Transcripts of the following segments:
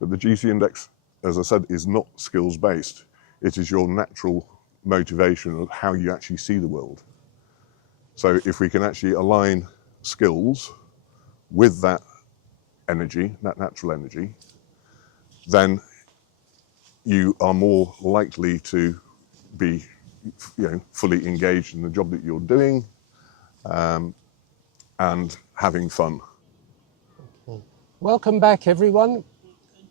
But the GC index, as I said, is not skills-based. It is your natural motivation of how you actually see the world. So if we can actually align skills with that energy, that natural energy, then you are more likely to be, fully engaged in the job that you're doing, and having fun. Welcome back, everyone.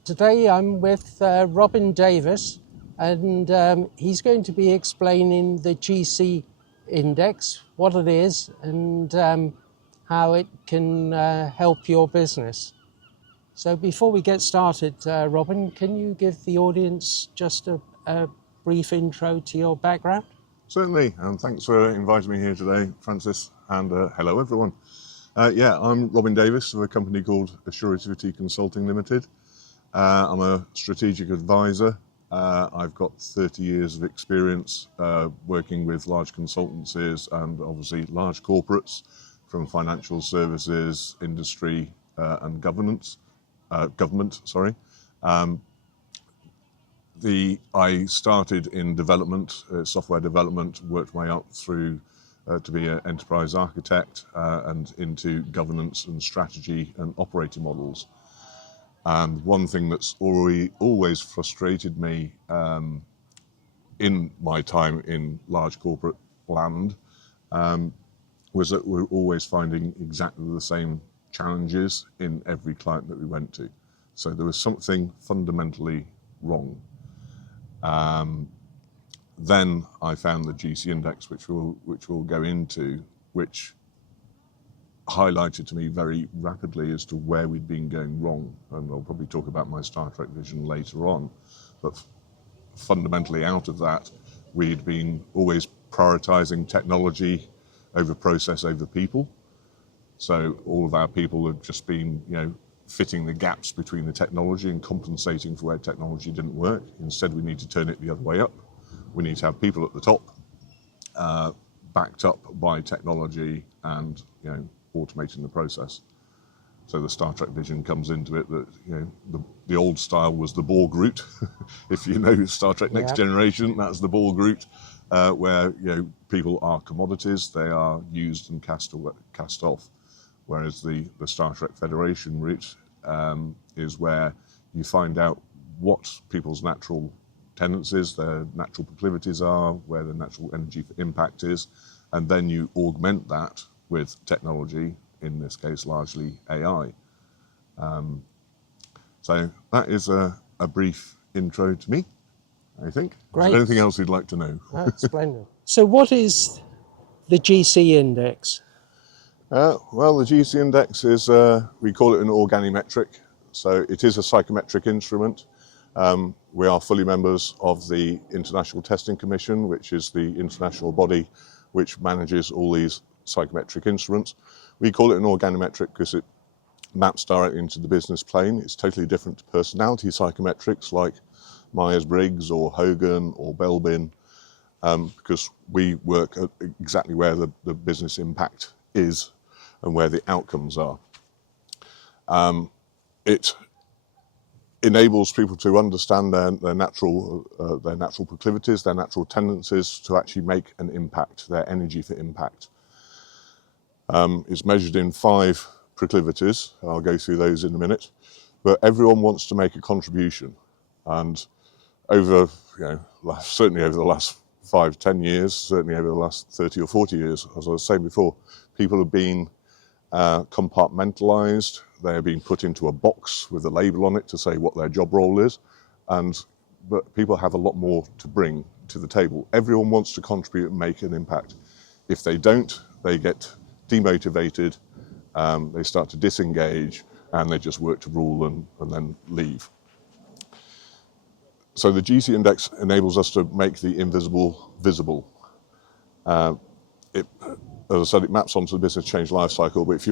Today I'm with Robin Davis, and he's going to be explaining the GC index, what it is, and how it can help your business. So before we get started, Robin, can you give the audience just a brief intro to your background? Certainly, and thanks for inviting me here today, Francis, and hello everyone. I'm Robin Davis of a company called Assurity Consulting Limited. I'm a strategic advisor. I've got 30 years of experience working with large consultancies and obviously large corporates from financial services, industry and government. I started in development, software development, worked my way up through to be an enterprise architect and into governance and strategy and operating models. And one thing that's always frustrated me in my time in large corporate land was that we're always finding exactly the same challenges in every client that we went to. So there was something fundamentally wrong. Then I found the GC index, which we'll go into, which highlighted to me very rapidly as to where we'd been going wrong. And I'll probably talk about my Star Trek vision later on. But fundamentally out of that, we'd been always prioritizing technology over process over people. So all of our people have just been, fitting the gaps between the technology and compensating for where technology didn't work. Instead, we need to turn it the other way up. We need to have people at the top, backed up by technology and, automating the process. So the Star Trek vision comes into it that, the old style was the Borg route. If you know Star Trek Next Generation, that's the Borg route, where, people are commodities, they are used and cast off. Whereas the Star Trek Federation route is where you find out what people's natural tendencies, their natural proclivities are, where the natural energy for impact is, and then you augment that with technology, in this case largely AI. So that is a brief intro to me, I think. Great. Is there anything else you'd like to know? That's splendid. So what is the GC index? Well, the GC index is, we call it an organometric. So it is a psychometric instrument. We are fully members of the International Testing Commission, which is the international body which manages all these psychometric instruments. We call it an organometric because it maps directly into the business plane. It's totally different to personality psychometrics like Myers-Briggs or Hogan or Belbin, because we work at exactly where the business impact is and where the outcomes are. It enables people to understand their natural proclivities, their natural tendencies to actually make an impact, their energy for impact. It's measured in 5 proclivities. I'll go through those in a minute. But everyone wants to make a contribution. And over, certainly over the last 5-10 years, certainly over the last 30 or 40 years, as I was saying before, people have been compartmentalized. They are being put into a box with a label on it to say what their job role is. But people have a lot more to bring to the table. Everyone wants to contribute and make an impact. If they don't, they get demotivated, they start to disengage, and they just work to rule and then leave. So the GC index enables us to make the invisible visible. As I said, it maps onto the business change life cycle, but if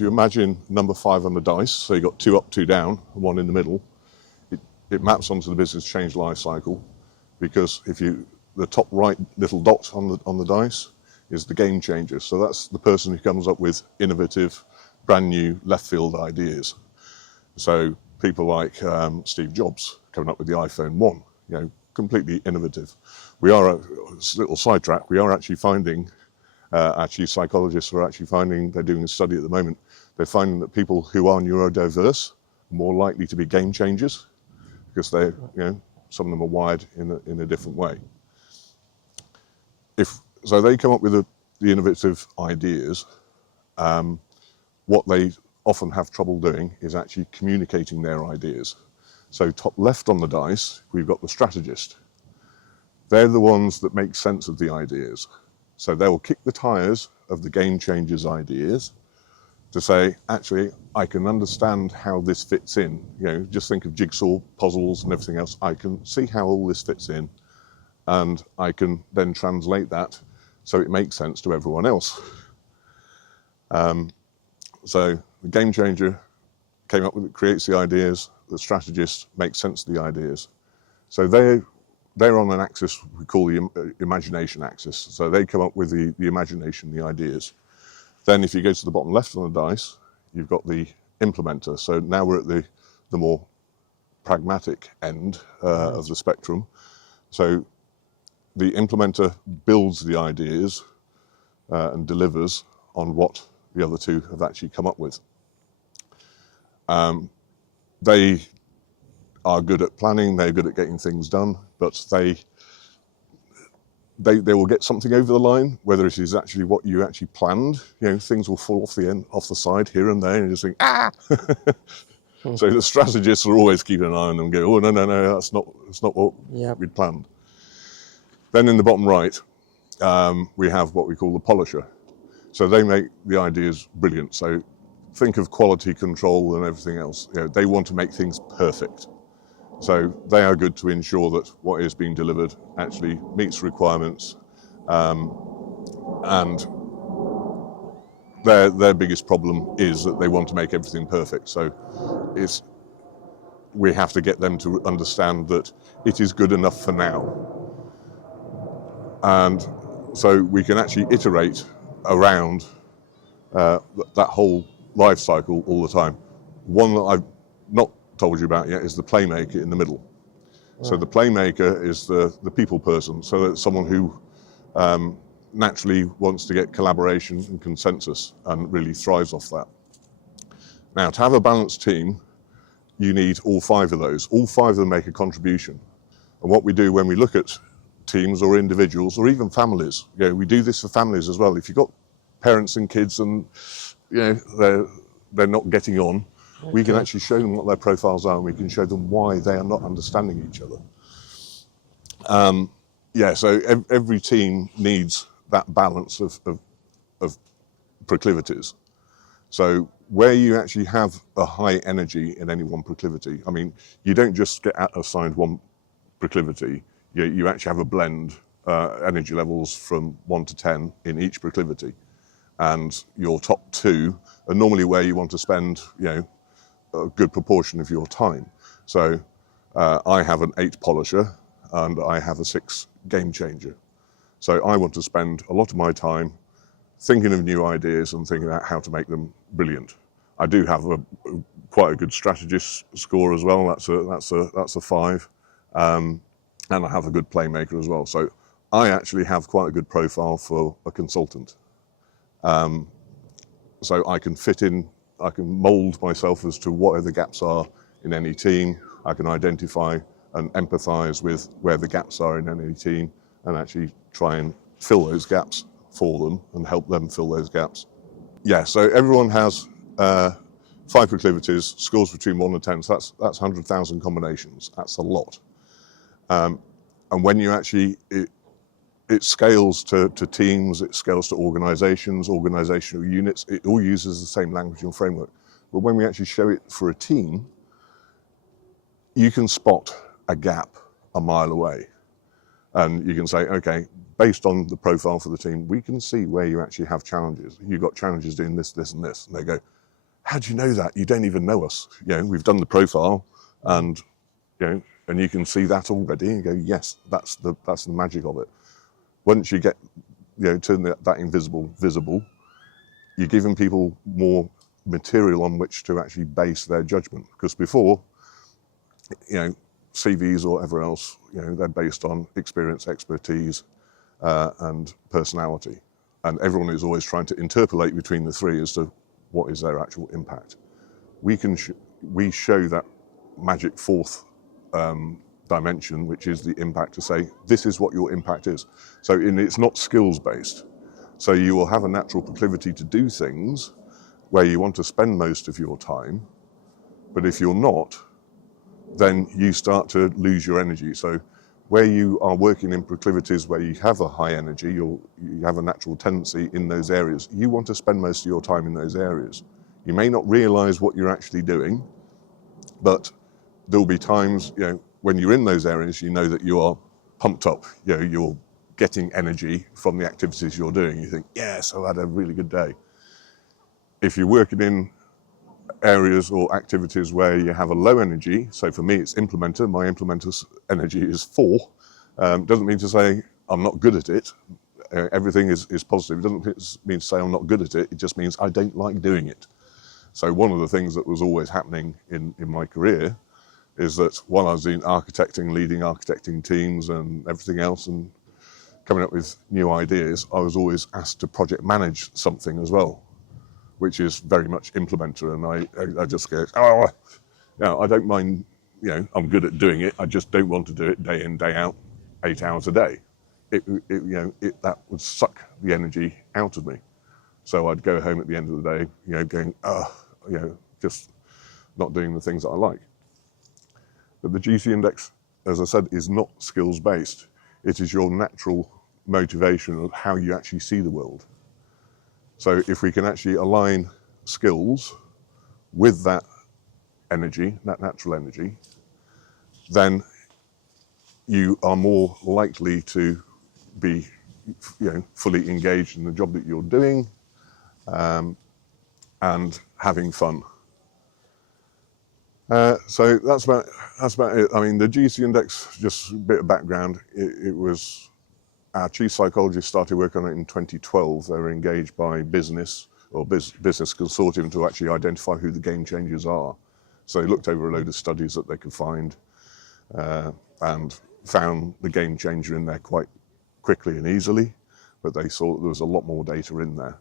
you imagine number 5 on the dice, so you got 2 up, 2 down, and 1 in the middle, it maps onto the business change life cycle, because the top right little dot on the dice is the game changer. So that's the person who comes up with innovative, brand new left field ideas. So people like Steve Jobs coming up with the iPhone 1, completely innovative. We are, a little sidetrack, we are actually finding, psychologists are actually finding, they're doing a study at the moment, they're finding that people who are neurodiverse are more likely to be game changers because they, some of them are wired in a different way. So they come up with the innovative ideas. What they often have trouble doing is actually communicating their ideas. So top left on the dice, we've got the strategist. They're the ones that make sense of the ideas. So they will kick the tires of the game changers' ideas to say, actually, I can understand how this fits in. Just think of jigsaw puzzles and everything else. I can see how all this fits in, and I can then translate that so it makes sense to everyone else. So the game changer came up with it, creates the ideas. The strategist makes sense of the ideas. So they're on an axis we call the imagination axis. So they come up with the imagination, the ideas. Then if you go to the bottom left on the dice, you've got the implementer. So now we're at the more pragmatic end of the spectrum. So the implementer builds the ideas and delivers on what the other two have actually come up with. They are good at planning, they're good at getting things done, but they will get something over the line, whether it is actually what you actually planned. Things will fall off the side here and there, and you just think, ah! So the strategists are always keeping an eye on them and go, oh, no, that's not what we'd planned. Then in the bottom right, we have what we call the polisher. So they make the ideas brilliant. So think of quality control and everything else. They want to make things perfect. So they are good to ensure that what is being delivered actually meets requirements. And their biggest problem is that they want to make everything perfect. So we have to get them to understand that it is good enough for now. And so we can actually iterate around that whole life cycle all the time. One that I've not told you about yet is the playmaker in the middle. So the playmaker is the people person. So it's someone who naturally wants to get collaboration and consensus and really thrives off that. Now, to have a balanced team, you need all 5 of those. All 5 of them make a contribution. And what we do when we look at teams or individuals or even families, we do this for families as well. If you've got parents and kids and they're not getting on, we can actually show them what their profiles are, and we can show them why they are not understanding each other. So every team needs that balance of proclivities. So where you actually have a high energy in any one proclivity, I mean, you don't just get assigned one proclivity, you actually have a blend, energy levels from 1 to 10 in each proclivity. And your top 2 are normally where you want to spend, a good proportion of your time. So I have an 8 polisher and I have a 6 game changer. So I want to spend a lot of my time thinking of new ideas and thinking about how to make them brilliant. I do have quite a good strategist score as well. That's a 5, and I have a good playmaker as well. So I actually have quite a good profile for a consultant. So I can fit in, I can mould myself as to what the gaps are in any team. I can identify and empathise with where the gaps are in any team and actually try and fill those gaps for them and help them fill those gaps. So everyone has 5 proclivities, scores between 1 and 10, so that's 100,000 combinations. That's a lot. And when you actually, it scales to teams, it scales to organisations, organisational units. It all uses the same language and framework. But when we actually show it for a team, you can spot a gap a mile away. And you can say, okay, based on the profile for the team, we can see where you actually have challenges. You've got challenges doing this, this, and this. And they go, how do you know that? You don't even know us. We've done the profile, and and you can see that already. And you go, yes, that's the magic of it. Once you get, turn that invisible visible, you're giving people more material on which to actually base their judgment. Because before, CVs or whatever else, they're based on experience, expertise, and personality. And everyone is always trying to interpolate between the three as to what is their actual impact. We show that magic fourth dimension, which is the impact, to say, this is what your impact is. So it's not skills-based. So you will have a natural proclivity to do things where you want to spend most of your time, but if you're not, then you start to lose your energy. So where you are working in proclivities where you have a high energy, you have a natural tendency in those areas, you want to spend most of your time in those areas. You may not realize what you're actually doing, but there'll be times, when you're in those areas, you know that you are pumped up, you're getting energy from the activities you're doing. You think, yes, I had a really good day. If you're working in areas or activities where you have a low energy, so for me it's implementer, my implementer's energy is 4, doesn't mean to say I'm not good at it. Everything is positive. It doesn't mean to say I'm not good at it, it just means I don't like doing it. So one of the things that was always happening in my career is that while I was doing architecting, leading architecting teams and everything else and coming up with new ideas, I was always asked to project manage something as well, which is very much implementer. And I just go, I don't mind, I'm good at doing it. I just don't want to do it day in, day out, 8 hours a day. That would suck the energy out of me. So I'd go home at the end of the day, going, just not doing the things that I like. But the GC index, as I said, is not skills-based. It is your natural motivation of how you actually see the world. So if we can actually align skills with that energy, that natural energy, then you are more likely to be, fully engaged in the job that you're doing, and having fun. So that's about it. I mean, the GC index, just a bit of background, it was, our chief psychologist started working on it in 2012. They were engaged by business consortium to actually identify who the game changers are. So they looked over a load of studies that they could find, and found the game changer in there quite quickly and easily, but they saw that there was a lot more data in there.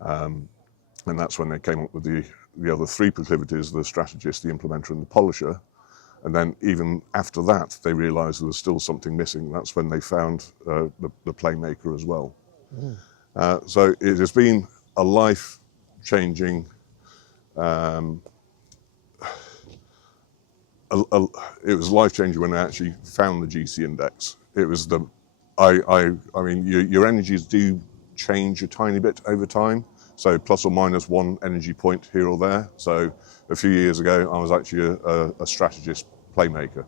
And that's when they came up with the other 3 proclivities, the strategist, the implementer, and the polisher. And then even after that, they realized there was still something missing. That's when they found the Playmaker as well. So it has been a life-changing, it was life-changing when I actually found the GC index. It was I mean, your energies do change a tiny bit over time. So plus or minus 1 energy point here or there. So a few years ago, I was actually a strategist playmaker,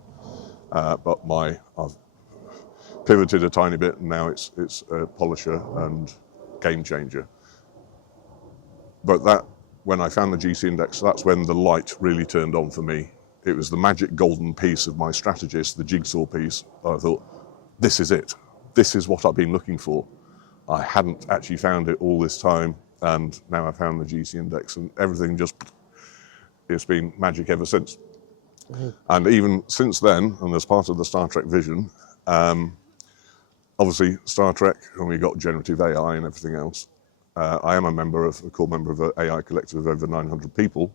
but I've pivoted a tiny bit, and now it's a polisher and game changer. But when I found the GC index, that's when the light really turned on for me. It was the magic golden piece of my strategist, the jigsaw piece. I thought, this is it. This is what I've been looking for. I hadn't actually found it all this time, and now I found the GC index, and everything it's been magic ever since. And even since then, and as part of the Star Trek vision, obviously Star Trek, and we got generative AI and everything else. I am a core member of an AI collective of over 900 people.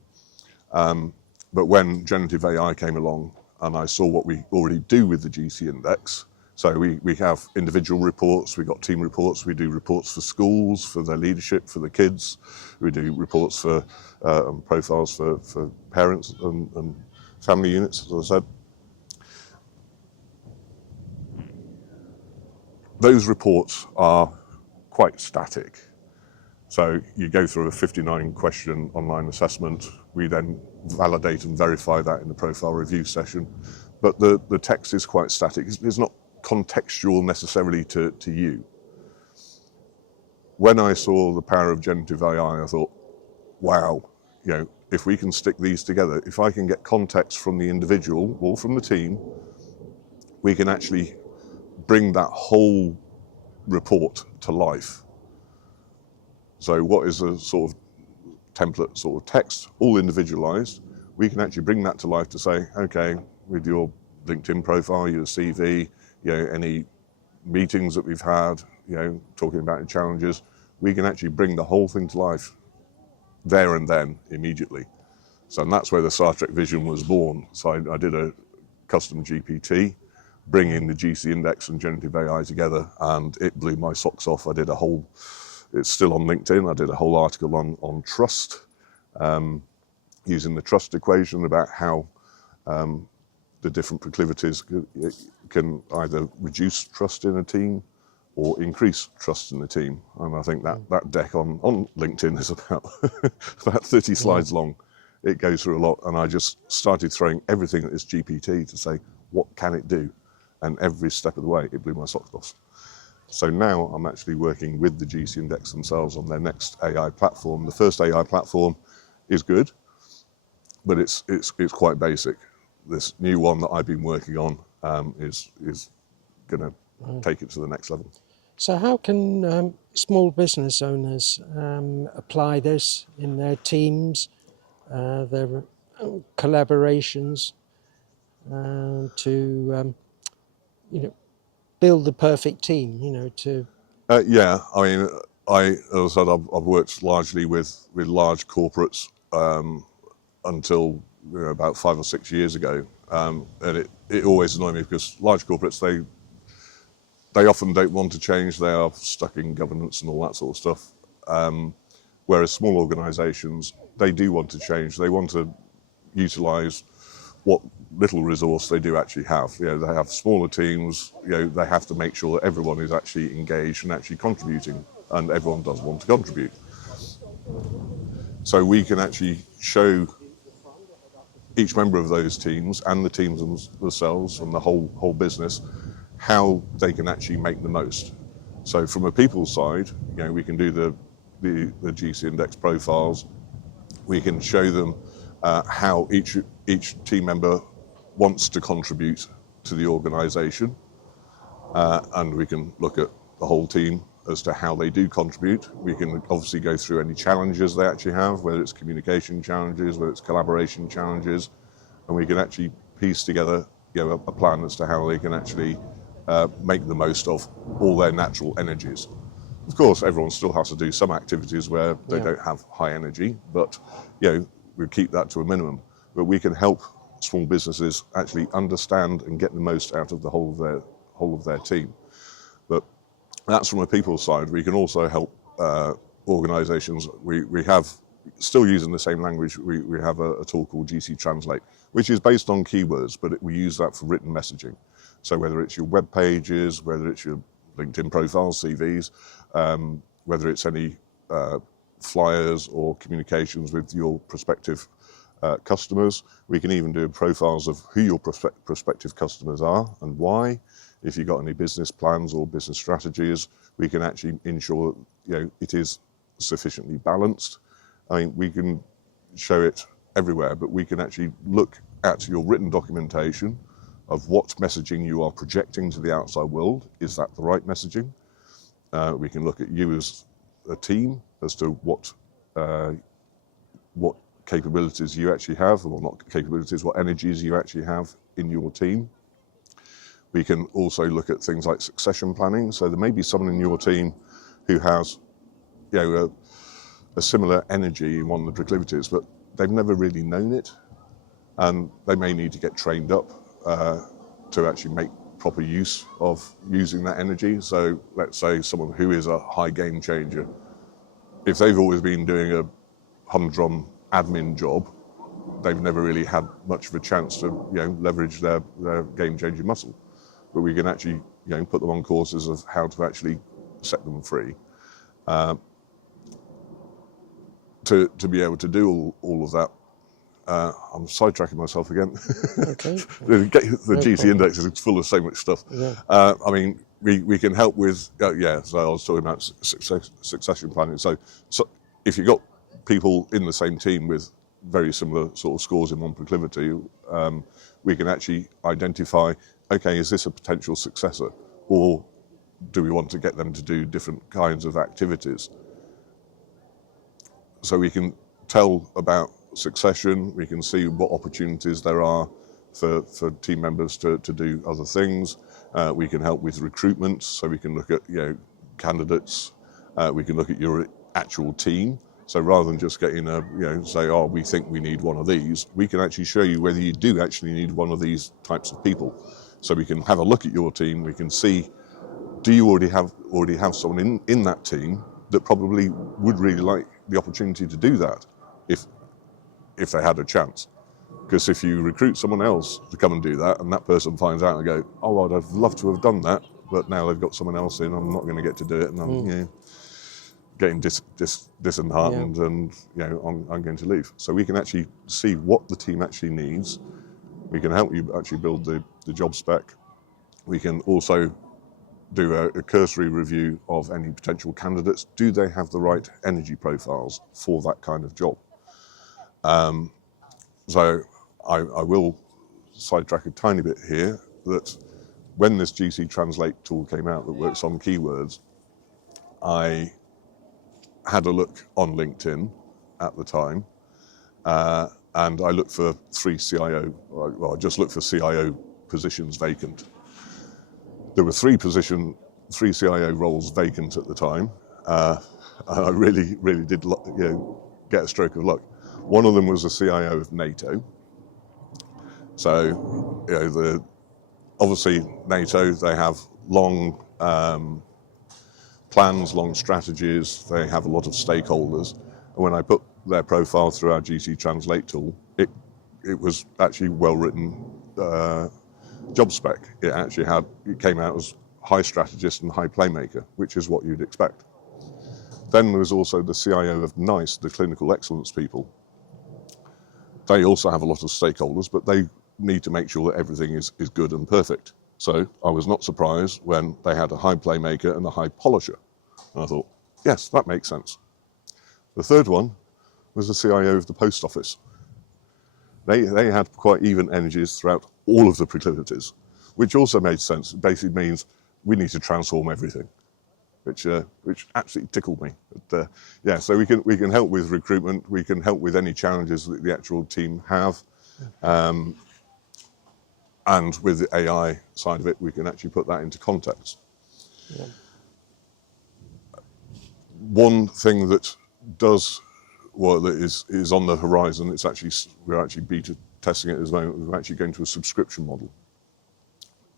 But when generative AI came along, and I saw what we already do with the GC index, so we have individual reports, we got team reports, we do reports for schools, for their leadership, for the kids, we do reports for profiles for parents and family units, as I said. Those reports are quite static. So you go through a 59-question online assessment. We then validate and verify that in the profile review session. But the text is quite static. It's not contextual necessarily to you. When I saw the power of generative AI, I thought, wow, if we can stick these together, if I can get context from the individual or from the team, we can actually bring that whole report to life. So what is a sort of template sort of text, all individualized, we can actually bring that to life to say, okay, with your LinkedIn profile, your CV, any meetings that we've had, talking about the challenges, we can actually bring the whole thing to life there and then, immediately. So and that's where the Star Trek vision was born. So I did a custom GPT, bringing the GC index and generative AI together, and it blew my socks off. I did it's still on LinkedIn, I did a whole article on trust, using the trust equation about how the different proclivities can either reduce trust in a team or increase trust in the team. And I think that deck on LinkedIn is about 30 slides long. It goes through a lot, and I just started throwing everything at this GPT to say, what can it do? And every step of the way, it blew my socks off. So now I'm actually working with the GC Index themselves on their next AI platform. The first AI platform is good, but it's quite basic. This new one that I've been working on is going to take it to the next level. So how can small business owners apply this in their teams, their collaborations, to build the perfect team? Yeah, I mean, as I said, I've worked largely with large corporates until about 5 or 6 years ago, and it always annoyed me because large corporates, they often don't want to change. They are stuck in governance and all that sort of stuff. Whereas small organisations, they do want to change. They want to utilise what little resource they do actually have. They have smaller teams. They have to make sure that everyone is actually engaged and actually contributing, and everyone does want to contribute. So we can actually show each member of those teams and the teams themselves and the whole business how they can actually make the most. So from a people side, we can do the GC Index profiles. We can show them how each team member wants to contribute to the organisation, and we can look at the whole team as to how they do contribute. We can obviously go through any challenges they actually have, whether it's communication challenges, whether it's collaboration challenges, and we can actually piece together a plan as to how they can actually make the most of all their natural energies. Of course, everyone still has to do some activities where they don't have high energy, but we keep that to a minimum. But we can help small businesses actually understand and get the most out of the whole of their team. But that's from a people side. We can also help organisations. We have, still using the same language, we have a tool called GC Translate, which is based on keywords, but we use that for written messaging. So whether it's your web pages, whether it's your LinkedIn profiles, CVs, whether it's any flyers or communications with your prospective customers, we can even do profiles of who your prospective customers are and why. If you've got any business plans or business strategies, we can actually ensure it is sufficiently balanced. I mean, we can show it everywhere, but we can actually look at your written documentation of what messaging you are projecting to the outside world. Is that the right messaging? We can look at you as a team as to what capabilities you actually have, or not capabilities, what energies you actually have in your team. We can also look at things like succession planning. So there may be someone in your team who has a similar energy in one of the proclivities, but they've never really known it, and they may need to get trained up to actually make proper use of using that energy. So let's say someone who is a high game changer, if they've always been doing a humdrum admin job, they've never really had much of a chance to leverage their game changing muscle. But we can actually put them on courses of how to actually set them free to be able to do all of that. I'm sidetracking myself again. Okay. The GC Index is full of so much stuff. Yeah. I mean, we can help with, so I was talking about succession planning. So if you've got people in the same team with very similar sort of scores in one proclivity, we can actually identify, okay, is this a potential successor? Or do we want to get them to do different kinds of activities? So we can tell about succession, we can see what opportunities there are for team members to do other things. We can help with recruitment, so we can look at candidates. We can look at your actual team. So rather than just getting say, oh, we think we need one of these, we can actually show you whether you do actually need one of these types of people. So we can have a look at your team. We can see, do you already have someone in that team that probably would really like the opportunity to do that if they had a chance. Because if you recruit someone else to come and do that, and that person finds out and go, oh, I'd have loved to have done that, but now they've got someone else in, I'm not going to get to do it, and I'm getting disheartened, and I'm going to leave. So we can actually see what the team actually needs. We can help you actually build the job spec. We can also do a cursory review of any potential candidates. Do they have the right energy profiles for that kind of job? So I will sidetrack a tiny bit here, that when this GC Translate tool came out that works on keywords, I had a look on LinkedIn at the time, and I looked for I just looked for CIO positions vacant. There were three CIO roles vacant at the time, and I really did get a stroke of luck. One of them was the CIO of NATO. So, obviously NATO, they have long plans, long strategies. They have a lot of stakeholders. And when I put their profile through our GC Translate tool, it was actually well-written job spec. It came out as high strategist and high playmaker, which is what you'd expect. Then there was also the CIO of NICE, the clinical excellence people. They also have a lot of stakeholders, but they need to make sure that everything is good and perfect. So I was not surprised when they had a high playmaker and a high polisher. And I thought, yes, that makes sense. The third one was the CIO of the post office. They had quite even energies throughout all of the proclivities, which also made sense. It basically means we need to transform everything, which absolutely tickled me. But, so we can help with recruitment. We can help with any challenges that the actual team have, and with the AI side of it, we can actually put that into context. Yeah. One thing that is on the horizon. We're actually beta testing it at the moment. We're actually going to a subscription model,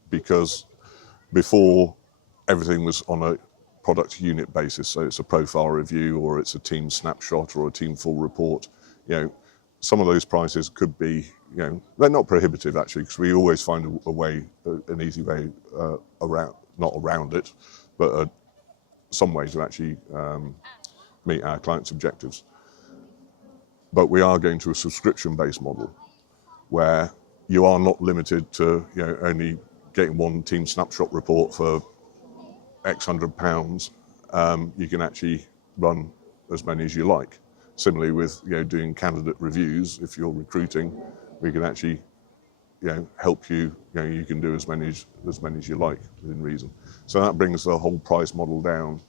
because before everything was on a product unit basis, so it's a profile review or it's a team snapshot or a team full report. Some of those prices could be, they're not prohibitive actually, because we always find an easy way not around it, but some way to actually meet our clients' objectives. But we are going to a subscription-based model where you are not limited to only getting one team snapshot report for X £100. You can actually run as many as you like. Similarly with doing candidate reviews, if you're recruiting, we can actually help you. You can do as many as you like within reason. So that brings the whole price model down.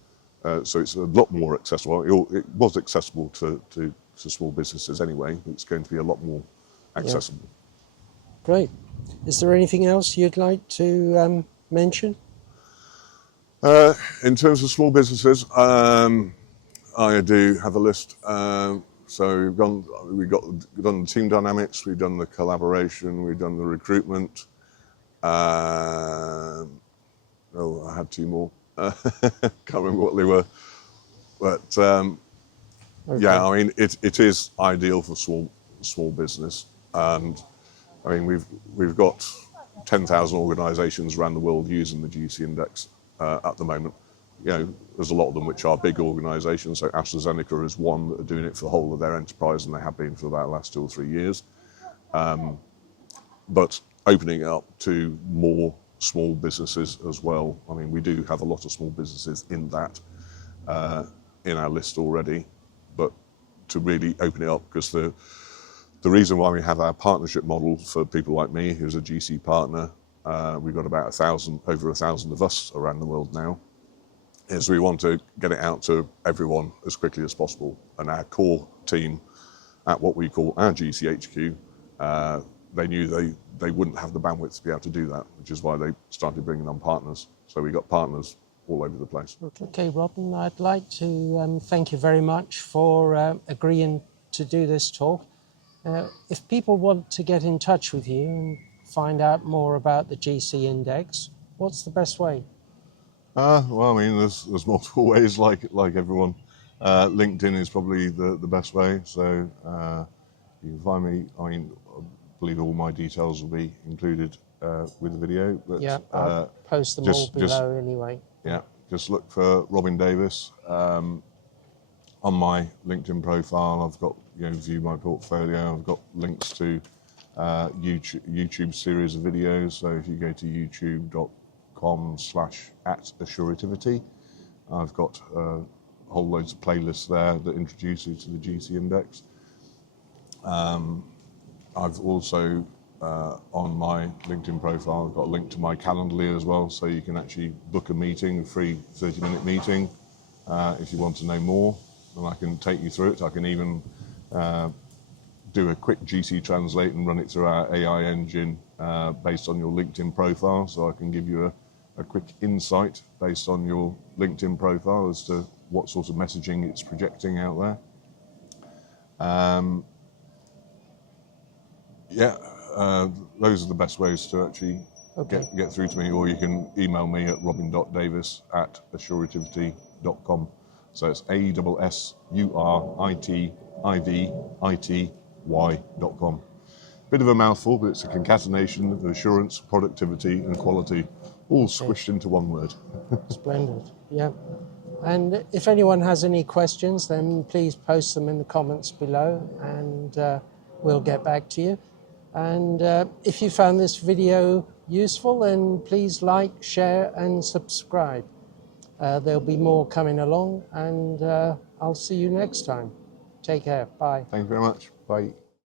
So it's a lot more accessible. It was accessible to small businesses anyway. It's going to be a lot more accessible. Yeah. Great. Is there anything else you'd like to mention? In terms of small businesses, I do have a list. So we've done the team dynamics, we've done the collaboration, we've done the recruitment. I had two more. Can't remember what they were. But okay. Yeah, I mean, it is ideal for small business, and I mean we've got 10,000 organisations around the world using the GC Index at the moment. There's a lot of them which are big organisations. So AstraZeneca is one that are doing it for the whole of their enterprise, and they have been for about the last 2 or 3 years. But opening it up to more small businesses as well. I mean, we do have a lot of small businesses in that in our list already, but to really open it up, because the reason why we have our partnership model for people like me, who's a GC partner, we've got about over 1,000 of us around the world now, is we want to get it out to everyone as quickly as possible. And our core team at what we call our GCHQ, they knew they wouldn't have the bandwidth to be able to do that, which is why they started bringing on partners. So we got partners all over the place. Okay, Robin, I'd like to thank you very much for agreeing to do this talk. If people want to get in touch with you and find out more about the GC Index, what's the best way? Well, I mean, there's multiple ways, like everyone. LinkedIn is probably the best way. So you can find me. I mean, I believe all my details will be included with the video. But Yeah, I'll post them all below anyway. Yeah, just look for Robin Davis. On my LinkedIn profile, I've got, view my portfolio. I've got links to YouTube series of videos. So if you go to youtube.com/@assurativity, I've got whole loads of playlists there that introduce you to the GC Index. I've also, on my LinkedIn profile, I've got a link to my Calendly as well, so you can actually book a meeting, a free 30-minute meeting, if you want to know more, and I can take you through it. I can even do a quick GC translate and run it through our AI engine based on your LinkedIn profile, so I can give you a quick insight based on your LinkedIn profile as to what sort of messaging it's projecting out there. Those are the best ways to actually get through to me, or you can email me at robin.davis@assurativity.com. So it's ASSURITIVITY.com. Bit of a mouthful, but it's a concatenation of assurance, productivity, and quality, all squished into one word. Splendid, yeah. And if anyone has any questions, then please post them in the comments below, and we'll get back to you. And if you found this video useful, then please like, share, and subscribe. There'll be more coming along, and I'll see you next time. Take care. Bye. Thank you very much. Bye.